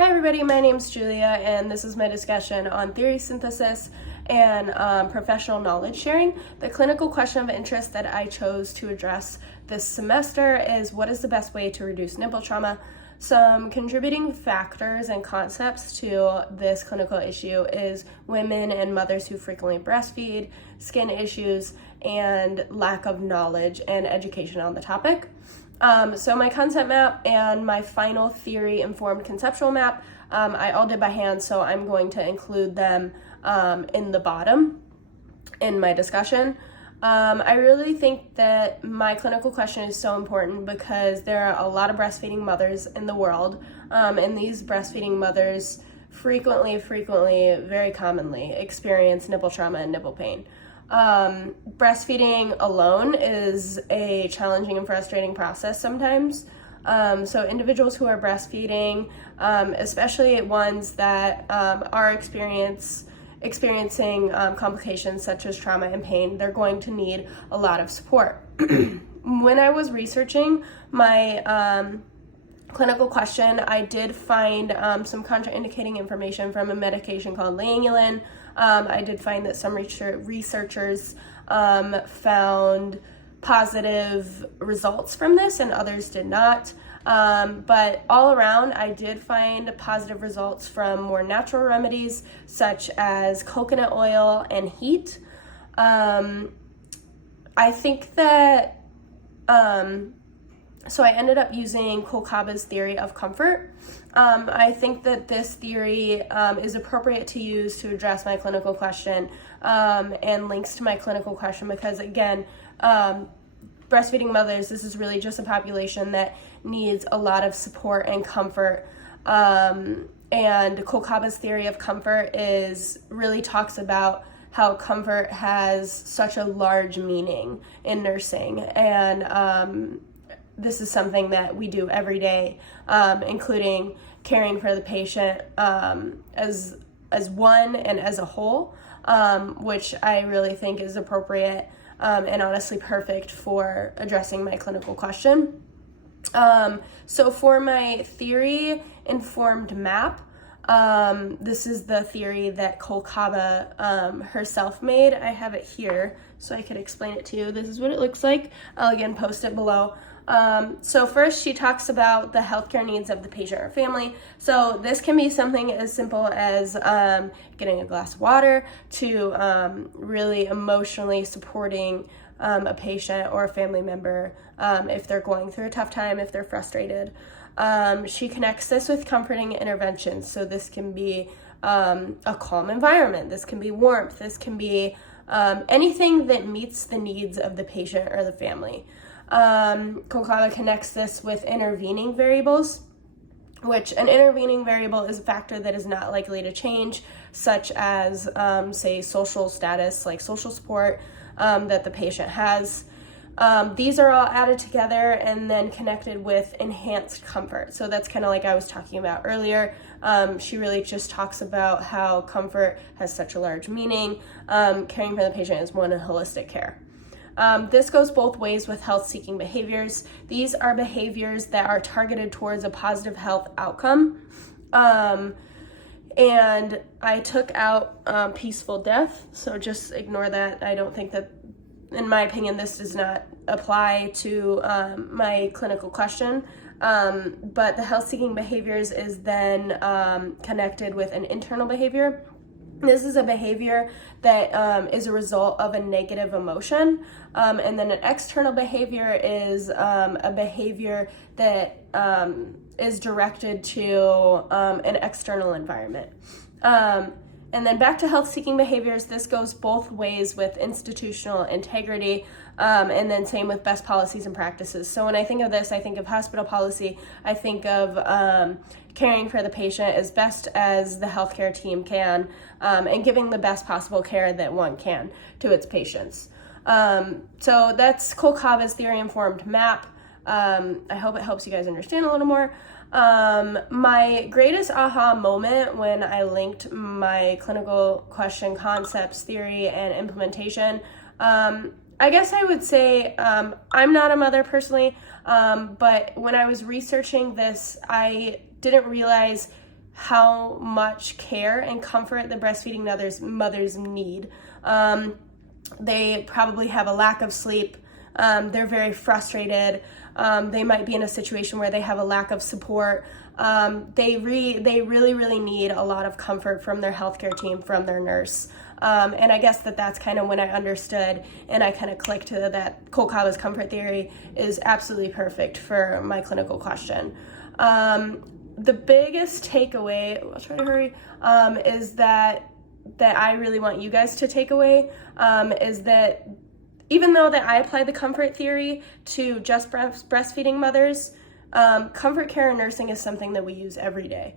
Hi everybody, my name's Julia and this is my discussion on theory synthesis and professional knowledge sharing. The clinical question of interest that I chose to address this semester is what is the best way to reduce nipple trauma? Some contributing factors and concepts to this clinical issue is women and mothers who frequently breastfeed, skin issues, and lack of knowledge and education on the topic. So my concept map and my final theory-informed conceptual map, I all did by hand, so I'm going to include them in the bottom in my discussion. I really think that my clinical question is so important because there are a lot of breastfeeding mothers in the world, and these breastfeeding mothers frequently, very commonly experience nipple trauma and nipple pain. Breastfeeding alone is a challenging and frustrating process sometimes. So individuals who are breastfeeding, especially ones that are experiencing complications such as trauma and pain, they're going to need a lot of support. When I was researching my clinical question, I did find some contraindicating information from a medication called Lanolin. I did find that some researchers found positive results from this and others did not. But all around, I did find positive results from more natural remedies such as coconut oil and heat. I think that so I ended up using Kolkaba's theory of comfort. I think that this theory is appropriate to use to address my clinical question and links to my clinical question because, again, breastfeeding mothers, this is really just a population that needs a lot of support and comfort. And Kolkaba's theory of comfort really talks about how comfort has such a large meaning in nursing, and this is something that we do every day, including caring for the patient as one and as a whole, which I really think is appropriate and honestly perfect for addressing my clinical question. So for my theory-informed map, this is the theory that Kolkaba herself made. I have it here so I could explain it to you. This is what it looks like. I'll again post it below. So first she talks about the healthcare needs of the patient or family. So this can be something as simple as getting a glass of water to really emotionally supporting a patient or a family member if they're going through a tough time, if they're frustrated. She connects this with comforting interventions. So this can be a calm environment. This can be warmth. This can be anything that meets the needs of the patient or the family. Kolkaba connects this with intervening variables, which an intervening variable is a factor that is not likely to change, such as, say, social status, like social support that the patient has. These are all added together and then connected with enhanced comfort. So that's kind of like I was talking about earlier. She really just talks about how comfort has such a large meaning. Caring for the patient is one in holistic care. This goes both ways with health-seeking behaviors. These are behaviors that are targeted towards a positive health outcome. And I took out peaceful death, so just ignore that. I don't think that, in my opinion, this does not apply to my clinical question. But the health-seeking behaviors is then connected with an internal behavior. This is a behavior that is a result of a negative emotion. And then an external behavior is a behavior that is directed to an external environment. And then back to health-seeking behaviors, this goes both ways with institutional integrity, and then same with best policies and practices. So when I think of this, I think of hospital policy, I think of caring for the patient as best as the healthcare team can, and giving the best possible care that one can to its patients. So that's Kolkaba's theory-informed map. I hope it helps you guys understand a little more. My greatest aha moment when I linked my clinical question concepts, theory, and implementation, I guess I would say I'm not a mother personally, but when I was researching this, I didn't realize how much care and comfort the breastfeeding mothers need. They probably have a lack of sleep. They're very frustrated. They might be in a situation where they have a lack of support. They really need a lot of comfort from their healthcare team, from their nurse. And I guess that's kind of when I understood and I kind of clicked to that Kolkata's comfort theory is absolutely perfect for my clinical question. The biggest takeaway, I'll try to hurry, is that I really want you guys to take away, is that even though that I apply the comfort theory to just breastfeeding mothers, comfort care and nursing is something that we use every day.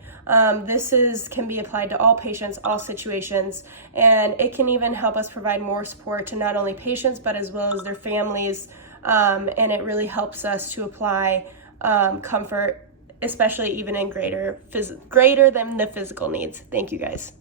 This can be applied to all patients, all situations, and it can even help us provide more support to not only patients, but as well as their families, and it really helps us to apply comfort, especially even in greater than the physical needs. Thank you guys.